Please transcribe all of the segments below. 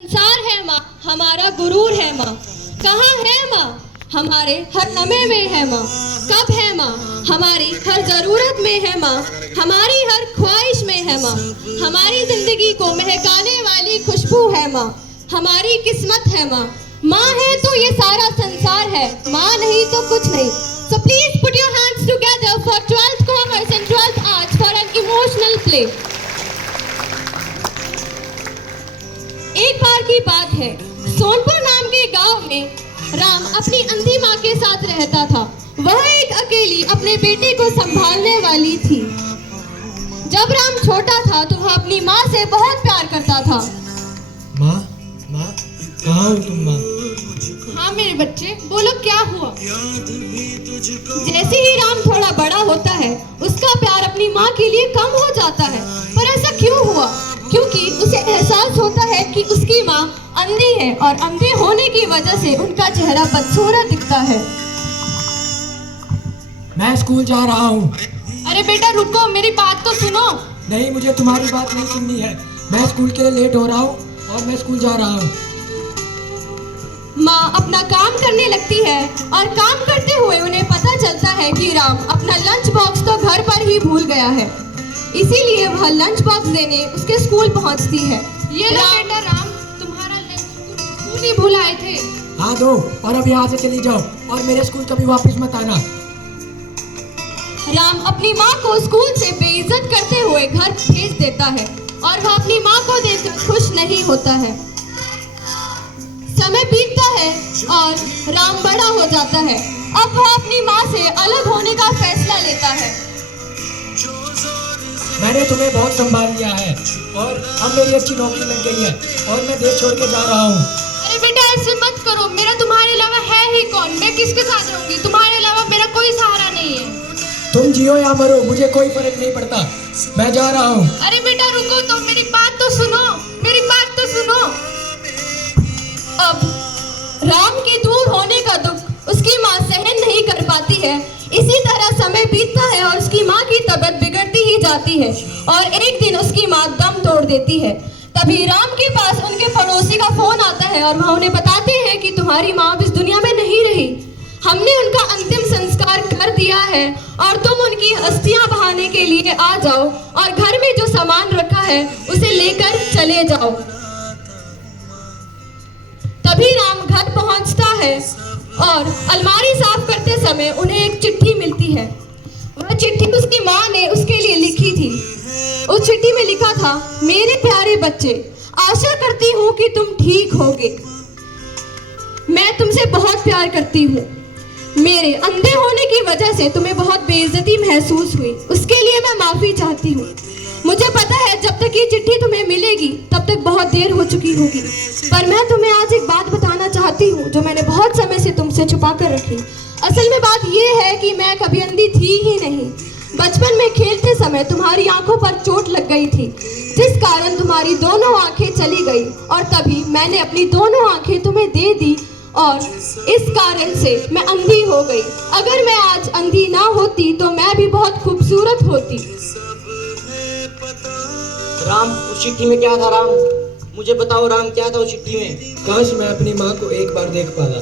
संसार है माँ, हमारा गुरूर है माँ। कहाँ है माँ, हमारे हर लम्हे में है माँ। कब है माँ, हमारी हर जरूरत में है माँ। हमारी हर ख्वाहिश में है माँ। हमारी जिंदगी को महकाने वाली खुशबू है माँ। हमारी किस्मत है माँ। माँ है तो ये सारा संसार है, माँ नहीं तो कुछ नहीं। So please put your hands together for 12th Commerce and 12th Arts for an emotional play. एक बार की बात है, सोनपुर नाम के गांव में राम अपनी अंधी माँ के साथ रहता था। वह एक अकेली अपने बेटे को संभालने वाली थी। जब राम छोटा था तो वह अपनी माँ से बहुत प्यार करता था। माँ, माँ, कहाँ हो तुम माँ? हाँ मेरे बच्चे, बोलो क्या हुआ? जैसे ही राम थोड़ा बड़ा होता है, उसका प्यार अपनी माँ के लिए कम हो जाता है। पर ऐसा क्यों हुआ? क्योंकि उसे एहसास होता है कि उसकी माँ अंधी है और अंधे होने की वजह से उनका चेहरा बदसूरत दिखता है। मैं स्कूल जा रहा हूँ। अरे बेटा रुको, मेरी बात तो सुनो। नहीं, मुझे तुम्हारी बात नहीं सुननी है। मैं स्कूल के लिए लेट हो रहा हूँ और मैं स्कूल जा रहा हूँ। माँ अपना काम करने लगती है और काम करते हुए उन्हें पता चलता है कि राम अपना लंच बॉक्स तो घर पर ही भूल गया है। इसीलिए वह लंच बॉक्स देने उसके स्कूल पहुंचती है। ये लो बेटा राम, तुम्हारा लंच स्कूल ही भूल आए थे। हाँ दो, और अब यहाँ से चली जाओ और मेरे स्कूल कभी वापस मत आना। राम अपनी माँ को स्कूल से बेइज्जत करते हुए घर भेज देता है और वह अपनी माँ को देखकर खुश नहीं होता है। समय बीतता है और राम बड़ा हो जाता है। अब वह अपनी माँ से अलग होने का फैसला लेता है। मैंने तुम्हें बहुत संभाल लिया है और अब मेरी अच्छी नौकरी लग गई है और मैं देश छोड़ के जा रहा हूँ। अरे बेटा ऐसे मत करो, मेरा तुम्हारे अलावा है ही कौन? मैं किसके साथ रहूंगी? तुम्हारे अलावा मेरा कोई सहारा नहीं है। तुम जियो या मरो, मुझे कोई फर्क नहीं पड़ता। मैं जा रहा हूँ। अरे बेटा रुको तो, मेरी बात तो सुनो, मेरी बात तो सुनो। अब राम के दूर होने का दुख उसकी माँ सहन नहीं कर पाती है। इसी तरह समय बीतता है और उसकी माँ की तबीयत बिगड़ती ही जाती है और एक दिन उसकी माँ दम तोड़ देती है। तभी राम के पास उनके पड़ोसी का फोन आता है और वह उन्हें बताते हैं कि तुम्हारी माँ अब इस दुनिया में नहीं रही। हमने उनका अंतिम संस्कार कर दिया है और तुम उनकी अस्थियां बहाने के लिए आ जाओ और घर में जो सामान रखा है उसे लेकर चले जाओ। तभी राम घर पहुंचता है और अलमारी साफ करते समय उन्हें एक चिट्ठी मिलती है। वह चिट्ठी उसकी माँ ने उसके लिए लिखी थी। उस चिट्ठी में लिखा था, मेरे प्यारे बच्चे, आशा करती हूँ कि तुम ठीक होगे। मैं तुमसे बहुत प्यार करती हूँ। मेरे अंधे होने की वजह से तुम्हें बहुत बेइज्जती महसूस हुई, उसके लिए मैं माफी चाहती हूँ। मुझे पता है जब तक ये चिट्ठी तुम्हें मिलेगी तब तक बहुत देर हो चुकी होगी, पर मैं तुम्हें आज एक बात बताना चाहती हूँ जो मैंने बहुत समय से तुमसे छुपा कर रखी। असल में बात ये है कि मैं कभी अंधी थी ही नहीं। बचपन में खेलते समय तुम्हारी आंखों पर चोट लग गई थी, जिस कारण तुम्हारी दोनों आंखें चली गई और तभी मैंने अपनी दोनों आंखें तुम्हें दे दी और इस कारण से मैं अंधी हो गई। अगर मैं आज अंधी ना होती तो मैं भी बहुत खूबसूरत होती। राम, उस चिट्ठी में क्या था? राम, मुझे बताओ राम, क्या था उस चिट्ठी में? काश मैं अपनी माँ को एक बार देख पाता।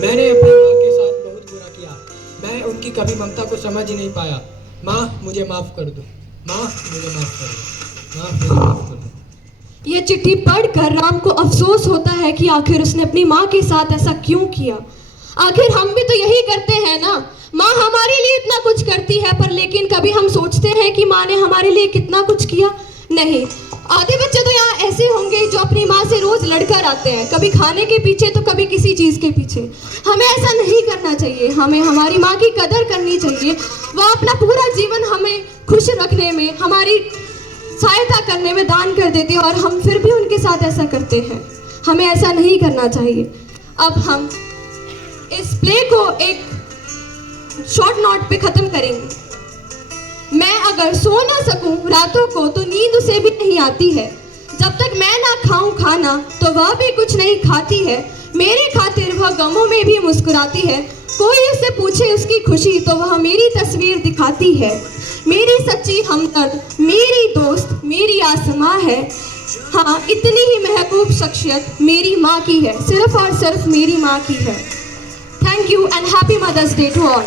मैंने अपनी माँ के साथ बहुत बुरा किया। मैं उनकी कभी ममता को समझ ही नहीं पाया। माँ, मुझे माफ कर दो। माँ, मुझे माफ कर दो। माँ, मुझे माफ कर दो। यह चिट्ठी पढ़कर राम को अफसोस होता है कि आखिर उसने अपनी माँ के साथ ऐसा क्यों किया। आखिर हम भी तो यही करते हैं ना। माँ हमारे लिए इतना कुछ करती है, पर लेकिन कभी हम सोचते हैं कि माँ ने हमारे लिए कितना कुछ किया? नहीं। आधे बच्चे तो यहाँ ऐसे होंगे जो अपनी माँ से रोज लड़कर आते हैं, कभी खाने के पीछे तो कभी किसी चीज के पीछे। हमें ऐसा नहीं करना चाहिए। हमें हमारी माँ की कदर करनी चाहिए। वह अपना पूरा जीवन हमें खुश रखने में, हमारी सहायता करने में दान कर देती है और हम फिर भी उनके साथ ऐसा करते हैं। हमें ऐसा नहीं करना चाहिए। अब हम इस प्ले को एक शॉर्ट नोट पे खत्म करेंगे। मैं अगर सो ना सकूं रातों को तो नींद उसे भी नहीं आती है। जब तक मैं ना खाऊं खाना तो वह भी कुछ नहीं खाती है। मेरे खातिर वह गमों में भी मुस्कुराती है। कोई उससे पूछे उसकी खुशी तो वह मेरी तस्वीर दिखाती है। मेरी सच्ची हमदर्द, मेरी दोस्त, मेरी आसमां है। हाँ, इतनी ही महबूब शख्सियत मेरी माँ की है, सिर्फ और सिर्फ मेरी माँ की है। Thank you and happy mother's day to all.